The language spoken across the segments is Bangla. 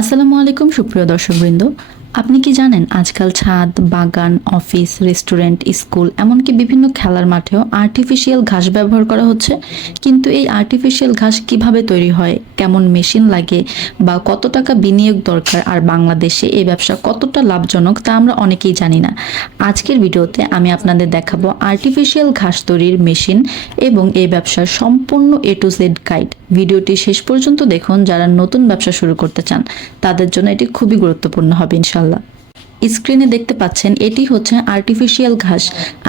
আসসালামু আলাইকুম সুপ্রিয় দর্শকবৃন্দ। আপনি কি জানেন আজকাল ছাদ, বাগান, অফিস, রেস্টুরেন্ট, স্কুল এমনকি বিভিন্ন খেলার মাঠেও আর্টিফিশিয়াল ঘাস ব্যবহার করা হচ্ছে। কিন্তু এই আর্টিফিশিয়াল ঘাস কিভাবে তৈরি হয়, কেমন মেশিন লাগে বা কত টাকা বিনিয়োগ দরকার, আর বাংলাদেশে এই ব্যবসা কতটা লাভজনক তা আমরা অনেকেই জানি না। আজকের ভিডিওতে আমি আপনাদের দেখাবো আর্টিফিশিয়াল ঘাস তৈরির মেশিন এবং এই ব্যবসার সম্পূর্ণ A to Z গাইড। ভিডিওটি শেষ পর্যন্ত দেখুন, যারা নতুন ব্যবসা শুরু করতে চান তাদের জন্য এটি খুবই গুরুত্বপূর্ণ হবে ইনশাল্লাহ। স্ক্রিনে দেখতে পাচ্ছেন এটি হচ্ছে আর্টিফিশিয়াল ঘাস,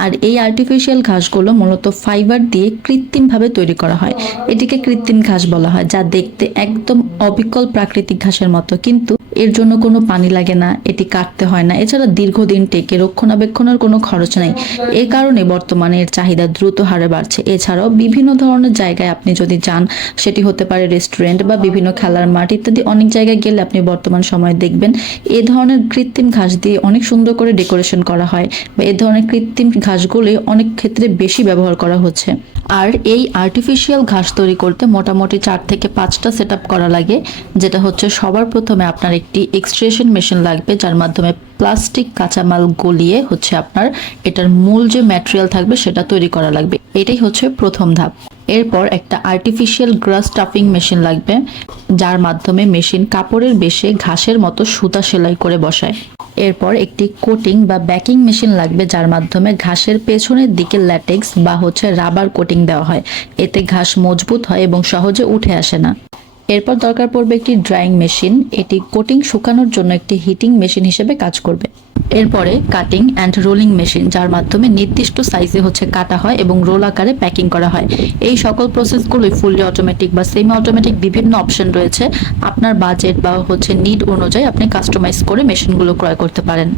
আর এই আর্টিফিশিয়াল ঘাসগুলো মূলত ফাইবার দিয়ে কৃত্রিমভাবে তৈরি করা হয়। এটিকে কৃত্রিম ঘাস বলা হয়, যা দেখতে একদম অবিকল প্রাকৃতিক ঘাসের মতো, কিন্তু এর জন্য কোনো পানি লাগে না, এটি কাটতে হয় না, এছাড়া দীর্ঘদিন টেকে রক্ষণাবেক্ষণের কোনো খরচ নাই। এই কারণে বর্তমানে এর চাহিদা দ্রুত হারে বাড়ছে। এছাড়াও বিভিন্ন ধরনের জায়গায় আপনি যদি যান, সেটি হতে পারে রেস্টুরেন্ট বা বিভিন্ন খেলার মাঠ ইত্যাদি, অনেক জায়গায় গেলে আপনি বর্তমান সময়ে দেখবেন এই ধরনের কৃত্রিম ঘাস দিয়ে অনেক সুন্দর করে ডেকোরেশন করা হয়, বা এই ধরনের কৃত্রিম ঘাসগুলি অনেক ক্ষেত্রে বেশি ব্যবহার করা হচ্ছে। আর এই আর্টিফিশিয়াল ঘাস তৈরি করতে মোটামুটি 4 থেকে 5টা সেট আপ করা লাগে, যেটা হচ্ছে সবার প্রথমে আপনার একটি এক্সট্রেশন মেশিন লাগবে, যার মাধ্যমে প্লাস্টিক কাঁচামাল গলিয়ে হচ্ছে আপনার এটার মূল যে ম্যাটেরিয়াল থাকবে সেটা তৈরি করা লাগবে। এটাই হচ্ছে প্রথম ধাপ। এরপর একটা আর্টিফিশিয়াল গ্রাস স্টাফিং মেশিন লাগবে, যার মাধ্যমে মেশিন কাপড়ের বেশে ঘাসের মতো সুতা সেলাই করে বসায়। এরপর একটি কোটিং বা ব্যাকিং মেশিন লাগবে, যার মাধ্যমে ঘাসের পেছনের দিকে ল্যাটেক্স বা হচ্ছে রাবার কোটিং দেওয়া হয়। এতে ঘাস মজবুত হয় এবং সহজে উঠে আসে না। এরপর দরকার পড়বে একটি ড্রাইং মেশিন। এটি কোটিং শুকানোর জন্য একটি হিটিং মেশিন হিসেবে কাজ করবে। এরপরে কাটিং অ্যান্ড রোলিং মেশিন, যার মাধ্যমে নির্দিষ্ট সাইজে হচ্ছে কাটা হয় এবং রোল আকারে প্যাকিং করা হয়। এই সকল প্রসেসগুলোই ফুললি অটোমেটিক বা সেমি অটোমেটিক বিভিন্ন অপশন রয়েছে। আপনার বাজেট বা হচ্ছে নিড অনুযায়ী আপনি কাস্টমাইজ করে মেশিনগুলো ক্রয় করতে পারেন।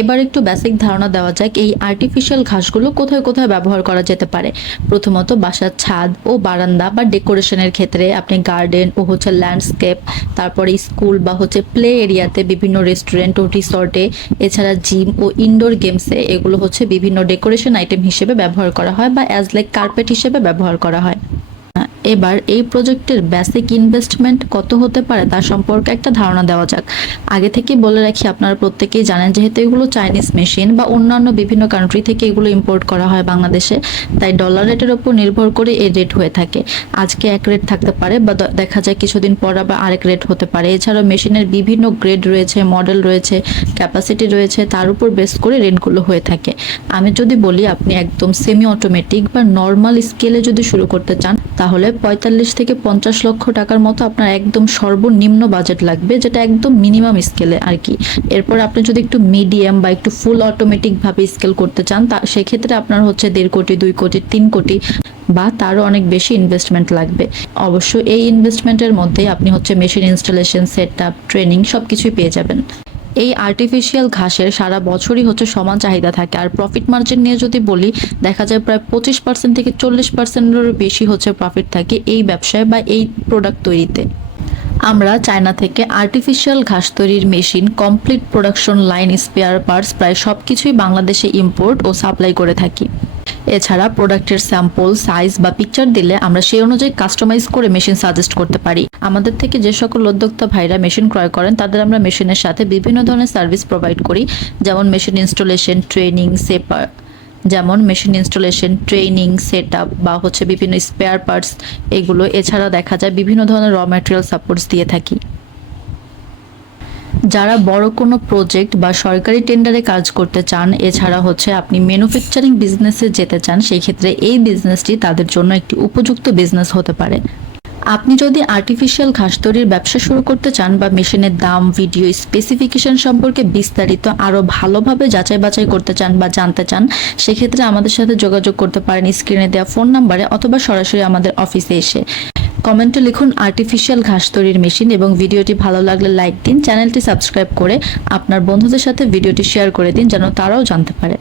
এবার একটু বেসিক ধারণা দেওয়া যাক এই আর্টিফিশিয়াল ঘাসগুলো কোথায় কোথায় ব্যবহার করা যেতে পারে। প্রথমত বাসার ছাদ ও বারান্দা বা ডেকোরেশনের ক্ষেত্রে, আপনি গার্ডেন ও হচ্ছে ল্যান্ডস্কেপ, তারপরে স্কুল বা হচ্ছে প্লে এরিয়াতে, বিভিন্ন রেস্টুরেন্ট ও রিসর্টে, এছাড়া জিম ও ইনডোর গেমসে এগুলো হচ্ছে বিভিন্ন ডেকোরেশন আইটেম হিসেবে ব্যবহার করা হয় বা অ্যাজ লাইক কার্পেট হিসেবে ব্যবহার করা হয়। এবার এই প্রজেক্টের বেসিক ইনভেস্টমেন্ট কত হতে পারে তার সম্পর্কে একটা ধারণা দেওয়া যাক। আগে থেকে বলে রাখি, আপনারা প্রত্যেকেই জানেন যেহেতু এগুলো চাইনিজ মেশিন বা অন্যান্য বিভিন্ন কান্ট্রি থেকে এগুলো ইম্পোর্ট করা হয় বাংলাদেশে, তাই ডলার রেটের উপর নির্ভর করে এই রেট হয়ে থাকে। আজকে এক রেট থাকতে পারে বা দেখা যায় কিছুদিন পর আবার আরেক রেট হতে পারে। এছাড়াও মেশিনের বিভিন্ন গ্রেড রয়েছে, মডেল রয়েছে, ক্যাপাসিটি রয়েছে, তার উপর বেস করে রেটগুলো হয়ে থাকে। আমি যদি বলি আপনি একদম সেমি অটোমেটিক বা নর্মাল স্কেলে যদি শুরু করতে চান, তাহলে 45 থেকে 50 লক্ষ টাকার মতো আপনার একদম সর্বনিম্ন বাজেট লাগবে, যেটা একদম মিনিমাম স্কেলে আর কি। এরপর আপনি যদি একটু মিডিয়াম বা একটু ফুল অটোমেটিক ভাবে স্কেল করতে চান, তা সেক্ষেত্রে আপনার হচ্ছে 1.5 কোটি, 2 কোটি, 3 কোটি বা তারও অনেক বেশি ইনভেস্টমেন্ট লাগবে। অবশ্য এই ইনভেস্টমেন্টের মধ্যেই আপনি হচ্ছে machine installation, set up, training সবকিছুই পেয়ে যাবেন। এই আর্টিফিশিয়াল ঘাসের সারা বছরই হচ্ছে সমান চাহিদা থাকে, আর প্রফিট মার্জিন নিয়ে যদি বলি, দেখা যায় প্রায় 25% থেকে 40%-এর বেশি হচ্ছে প্রফিট থাকে এই ব্যবসায় বা এই প্রোডাক্ট তৈরিতে। আমরা চায়না থেকে আর্টিফিশিয়াল ঘাস তৈরির machine, complete production line, spare parts প্রায় সবকিছুই বাংলাদেশে ইম্পোর্ট ও সাপ্লাই করে থাকি। এছাড়া প্রোডাক্টের স্যাম্পল, সাইজ বা পিকচার দিলে আমরা সেই অনুযায়ী কাস্টমাইজ করে মেশিন সাজেস্ট করতে পারি। আমাদের থেকে যে সকল উদ্যোক্তা ভাইরা মেশিন ক্রয় করেন, তাদের আমরা মেশিনের সাথে বিভিন্ন ধরনের সার্ভিস প্রোভাইড করি, যেমন machine installation, training, set up বা হচ্ছে বিভিন্ন স্পেয়ার পার্টস এগুলো। এছাড়া দেখা যায় বিভিন্ন ধরনের র ম্যাটেরিয়াল সাপোর্টস দিয়ে থাকি। যারা বড় কোনো প্রজেক্ট বা সরকারি টেন্ডারে কাজ করতে চান, এছাড়া হচ্ছে আপনি ম্যানুফ্যাকচারিং বিজনেসে যেতে চান, সেই ক্ষেত্রে এই বিজনেসটি তাদের জন্য একটি উপযুক্ত বিজনেস হতে পারে। আপনি যদি আর্টিফিশিয়াল ঘাস তৈরির ব্যবসা শুরু করতে চান বা মেশিনের দাম, ভিডিও, স্পেসিফিকেশন সম্পর্কে বিস্তারিত আরও ভালোভাবে যাচাই বাছাই করতে চান বা জানতে চান, সেক্ষেত্রে আমাদের সাথে যোগাযোগ করতে পারেন স্ক্রিনে দেওয়া ফোন নাম্বারে, অথবা সরাসরি আমাদের অফিসে এসে। কমেন্টে লিখুন আর্টিফিশিয়াল ঘাস তৈরির মেশিন, এবং ভিডিওটি ভালো লাগলে লাইক দিন, চ্যানেলটি সাবস্ক্রাইব করে আপনার বন্ধুদের সাথে ভিডিওটি শেয়ার করে দিন, যেন তারাও জানতে পারে।